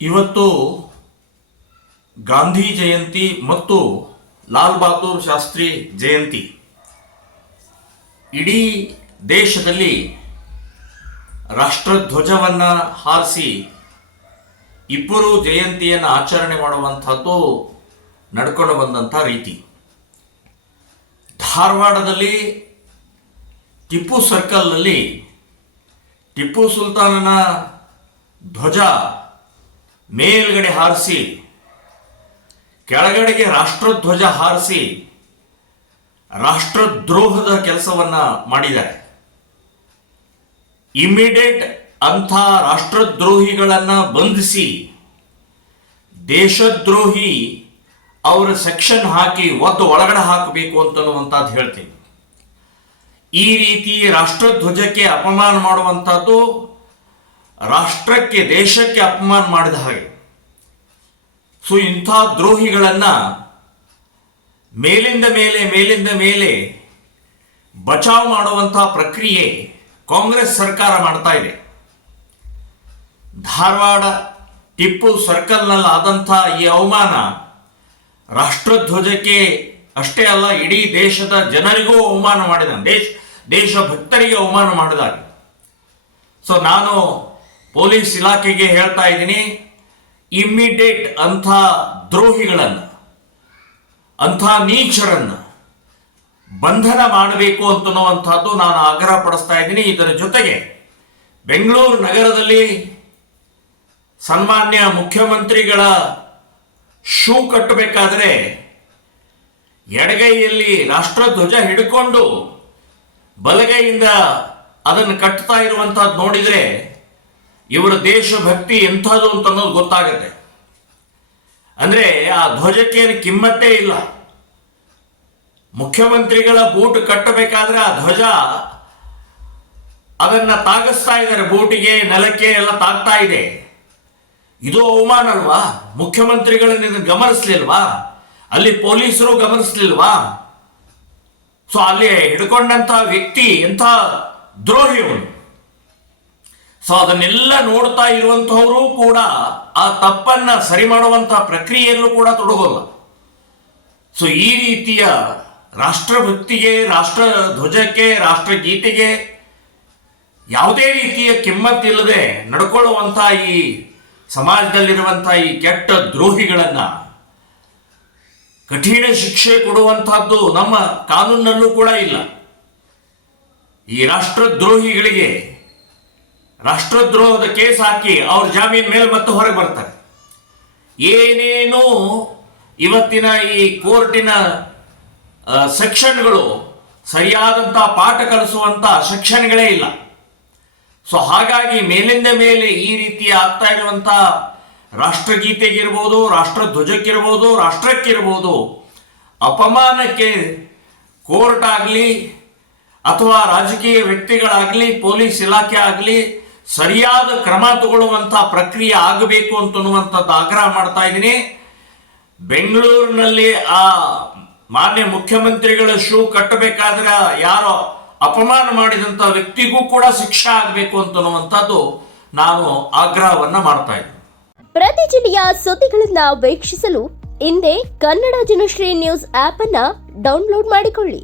ಇವತ್ತು ಗಾಂಧಿ ಜಯಂತಿ ಮತ್ತು ಲಾಲ್ ಬಹದ್ದೂರ್ ಶಾಸ್ತ್ರಿ ಜಯಂತಿ. ಇಡೀ ದೇಶದಲ್ಲಿ ರಾಷ್ಟ್ರಧ್ವಜವನ್ನು ಹಾರಿಸಿ ಇಬ್ಬರು ಜಯಂತಿಯನ್ನು ಆಚರಣೆ ಮಾಡುವಂಥದ್ದು ನಡ್ಕೊಂಡು ಬಂದಂಥ ರೀತಿ. ಧಾರವಾಡದಲ್ಲಿ ಟಿಪ್ಪು ಸರ್ಕಲ್ನಲ್ಲಿ ಟಿಪ್ಪು ಸುಲ್ತಾನನ ಧ್ವಜ ಮೇಲ್ಗಡೆ ಹಾರಿಸಿ, ಕೆಳಗಡೆಗೆ ರಾಷ್ಟ್ರಧ್ವಜ ಹಾರಿಸಿ, ರಾಷ್ಟ್ರದ್ರೋಹದ ಕೆಲಸವನ್ನ ಮಾಡಿದ್ದಾರೆ. ಇಮಿಡಿಯೇಟ್ ಅಂಥ ರಾಷ್ಟ್ರದ್ರೋಹಿಗಳನ್ನ ಬಂಧಿಸಿ, ದೇಶದ್ರೋಹಿ ಅವರ ಸೆಕ್ಷನ್ ಹಾಕಿ ಒದ್ದು ಒಳಗಡೆ ಹಾಕಬೇಕು ಅಂತನ್ನುವಂಥದ್ದು ಹೇಳ್ತೀನಿ. ಈ ರೀತಿ ರಾಷ್ಟ್ರಧ್ವಜಕ್ಕೆ ಅಪಮಾನ ಮಾಡುವಂಥದ್ದು ರಾಷ್ಟ್ರಕ್ಕೆ, ದೇಶಕ್ಕೆ ಅಪಮಾನ ಮಾಡಿದ ಹಾಗೆ. ಸೊ ಇಂಥ ದ್ರೋಹಿಗಳನ್ನ ಮೇಲಿಂದ ಮೇಲೆ ಮೇಲಿಂದ ಮೇಲೆ ಬಚಾವ್ ಮಾಡುವಂತಹ ಪ್ರಕ್ರಿಯೆ ಕಾಂಗ್ರೆಸ್ ಸರ್ಕಾರ ಮಾಡ್ತಾ ಇದೆ. ಧಾರವಾಡ ಟಿಪ್ಪು ಸರ್ಕಲ್ನಲ್ಲಿ ಆದಂಥ ಈ ಅವಮಾನ ರಾಷ್ಟ್ರಧ್ವಜಕ್ಕೆ ಅಷ್ಟೇ ಅಲ್ಲ, ಇಡೀ ದೇಶದ ಜನರಿಗೂ ಅವಮಾನ ಮಾಡಿದ, ದೇಶ, ದೇಶಭಕ್ತರಿಗೆ ಅವಮಾನ ಮಾಡಿದಾಗ ಸೊ ನಾನು ಪೊಲೀಸ್ ಇಲಾಖೆಗೆ ಹೇಳ್ತಾ ಇದ್ದೀನಿ ಇಮ್ಮಿಡಿಯೇಟ್ ಅಂಥ ದ್ರೋಹಿಗಳನ್ನು, ಅಂಥ ನೀಚರನ್ನು ಬಂಧನ ಮಾಡಬೇಕು ಅಂತನ್ನುವಂಥದ್ದು ನಾನು ಆಗ್ರಹ ಪಡಿಸ್ತಾ ಇದ್ದೀನಿ. ಇದರ ಜೊತೆಗೆ ಬೆಂಗಳೂರು ನಗರದಲ್ಲಿ ಸನ್ಮಾನ್ಯ ಮುಖ್ಯಮಂತ್ರಿಗಳ ಶೂ ಕಟ್ಟಬೇಕಾದ್ರೆ ಎಡಗೈಯಲ್ಲಿ ರಾಷ್ಟ್ರಧ್ವಜ ಹಿಡ್ಕೊಂಡು ಬಲಗೈಯಿಂದ ಅದನ್ನು ಕಟ್ತಾ ಇರುವಂತಹದ್ದು ನೋಡಿದರೆ ಇವರ ದೇಶಭಕ್ತಿ ಎಂಥದ್ದು ಅಂತ ಅನ್ನೋದು ಗೊತ್ತಾಗುತ್ತೆ. ಅಂದ್ರೆ ಆ ಧ್ವಜಕ್ಕೆ ಕಿಮ್ಮತ್ತೇ ಇಲ್ಲ. ಮುಖ್ಯಮಂತ್ರಿಗಳ ಬೂಟ್ ಕಟ್ಟಬೇಕಾದ್ರೆ ಆ ಧ್ವಜ ಅದನ್ನ ತಾಗಿಸ್ತಾ ಇದ್ದಾರೆ, ಬೂಟಿಗೆ, ನೆಲಕ್ಕೆ ಎಲ್ಲ ತಾಗ್ತಾ ಇದೆ. ಇದು ಅವಮಾನ ಅಲ್ವಾ? ಮುಖ್ಯಮಂತ್ರಿಗಳನ್ನ ಗಮನಿಸ್ಲಿಲ್ವಾ? ಅಲ್ಲಿ ಪೊಲೀಸರು ಗಮನಿಸ್ಲಿಲ್ವಾ? ಸೊ ಅಲ್ಲಿ ಹಿಡ್ಕೊಂಡಂತ ವ್ಯಕ್ತಿ ಎಂಥ ದ್ರೋಹಿ ಅವನು? ಸೊ ಅದನ್ನೆಲ್ಲ ನೋಡ್ತಾ ಇರುವಂತಹವರು ಕೂಡ ಆ ತಪ್ಪನ್ನ ಸರಿ ಮಾಡುವಂತಹ ಪ್ರಕ್ರಿಯೆಯಲ್ಲೂ ಕೂಡ ತೊಡಗೋಲ್ಲ. ಸೊ ಈ ರೀತಿಯ ರಾಷ್ಟ್ರಭಕ್ತಿಗೆ ರಾಷ್ಟ್ರ ಧ್ವಜಕ್ಕೆ ರಾಷ್ಟ್ರಗೀತೆಗೆ ಯಾವುದೇ ರೀತಿಯ ಕಿಮ್ಮತ್ತಿಲ್ಲದೆ ನಡ್ಕೊಳ್ಳುವಂತಹ ಈ ಸಮಾಜದಲ್ಲಿರುವಂತಹ ಈ ಕೆಟ್ಟ ದ್ರೋಹಿಗಳನ್ನ ಕಠಿಣ ಶಿಕ್ಷೆ ಕೊಡುವಂತಹದ್ದು ನಮ್ಮ ಕಾನೂನಲ್ಲೂ ಕೂಡ ಇಲ್ಲ. ಈ ರಾಷ್ಟ್ರದ್ರೋಹಿಗಳಿಗೆ ರಾಷ್ಟ್ರದ್ರೋಹದ ಕೇಸ್ ಹಾಕಿ ಅವ್ರ ಜಾಮೀನ್ ಮೇಲೆ ಮತ್ತೆ ಹೊರಗೆ ಬರ್ತಾರೆ. ಏನೇನು ಇವತ್ತಿನ ಈ ಕೋರ್ಟಿನ ಸೆಕ್ಷನ್ಗಳು ಸರಿಯಾದಂಥ ಪಾಠ ಕಲಿಸುವಂಥ ಸೆಕ್ಷನ್ಗಳೇ ಇಲ್ಲ. ಸೊ ಹಾಗಾಗಿ ಮೇಲಿಂದ ಮೇಲೆ ಈ ರೀತಿ ಆಗ್ತಾ ಇರುವಂಥ ರಾಷ್ಟ್ರಗೀತೆಗಿರ್ಬೋದು, ರಾಷ್ಟ್ರಧ್ವಜಕ್ಕಿರ್ಬೋದು, ರಾಷ್ಟ್ರಕ್ಕಿರ್ಬೋದು, ಅಪಮಾನಕ್ಕೆ ಕೋರ್ಟ್ ಆಗಲಿ ಅಥವಾ ರಾಜಕೀಯ ವ್ಯಕ್ತಿಗಳಾಗಲಿ, ಪೊಲೀಸ್ ಇಲಾಖೆ ಆಗಲಿ ಸರಿಯಾದ ಕ್ರಮ ತಗೊಳ್ಳುವಂಥ ಪ್ರಕ್ರಿಯೆ ಆಗಬೇಕು ಅಂತನ್ನುವಂಥದ್ದು ಆಗ್ರಹ ಮಾಡ್ತಾ ಇದ್ದೀನಿ. ಬೆಂಗಳೂರಿನಲ್ಲಿ ಆ ಮಾನ್ಯ ಮುಖ್ಯಮಂತ್ರಿಗಳ ಶೂ ಕಟ್ಟಬೇಕಾದ್ರೆ ಯಾರೋ ಅಪಮಾನ ಮಾಡಿದಂಥ ವ್ಯಕ್ತಿಗೂ ಕೂಡ ಶಿಕ್ಷೆ ಆಗಬೇಕು ಅಂತನ್ನುವಂಥದ್ದು ನಾನು ಆಗ್ರಹವನ್ನ ಮಾಡ್ತಾ ಪ್ರತಿ ಜಿಲ್ಲೆಯ ಸುದ್ದಿಗಳನ್ನ ವೀಕ್ಷಿಸಲು ಹಿಂದೆ ಕನ್ನಡ ಜನಶ್ರೀ ನ್ಯೂಸ್ ಆಪ್ ಅನ್ನ ಡೌನ್ಲೋಡ್ ಮಾಡಿಕೊಳ್ಳಿ.